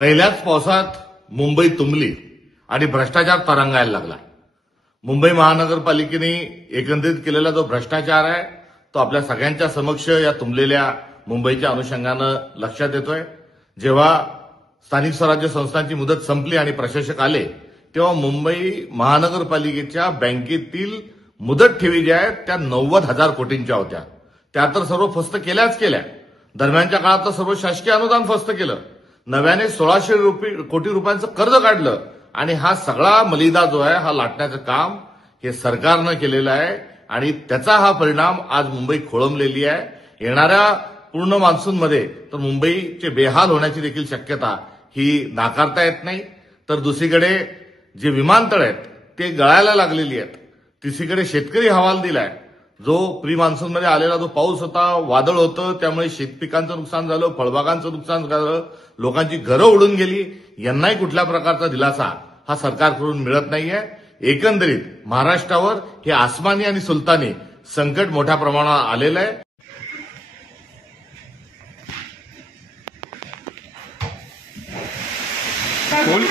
पहिल्याच पावसात मुंबई तुंबली आणि भ्रष्टाचार तरंगायला लागला। मुंबई महानगरपालिकेने एकंदरीत केलेला जो भ्रष्टाचार आहे तो आपल्या सगळ्यांच्या समक्ष या तुंबलेल्या मुंबईच्या अनुषंगानं लक्षात येतोय। जेव्हा स्थानिक स्वराज्य संस्थांची मुदत संपली आणि प्रशासक आले तेव्हा मुंबई महानगरपालिकेच्या बँकेतील मुदत ठेवी ज्या आहेत त्या 90,000 कोटींच्या होत्या। त्या तर सर्व फस्त केल्याच केल्या। दरम्यानच्या काळात सर्व शासकीय अनुदान फस्त केलं। नव्याने 1600 कोटी रुपयांचं कर्ज काढलं आणि हा सगळा मलिदा जो आहे हा लाटण्याचं काम हे सरकारनं केलेलं आहे आणि त्याचा हा परिणाम आज मुंबई खोळंबलेली आहे। येणाऱ्या पूर्ण मान्सूनमध्ये तर मुंबईचे बेहाल होण्याची देखील शक्यता ही नाकारता येत नाही। तर दुसरीकडे जे विमानतळ आहेत ते गळायला लागलेली आहेत। तिसरीकडे शेतकरी हवाल दिलाय। जो प्री मान्सूनमध्ये आलेला जो पाऊस होता, वादळ होतं, त्यामुळे शेतपिकांचं नुकसान झालं, फळबागांचं नुकसान झालं, लोकांची घरं उडून गेली। यांनाही कुठल्या प्रकारचा दिलासा हा सरकारकडून मिळत नाहीये। एकंदरीत महाराष्ट्रावर हे आसमानी आणि सुलतानी संकट मोठ्या प्रमाणात आलेलं आहे। बोल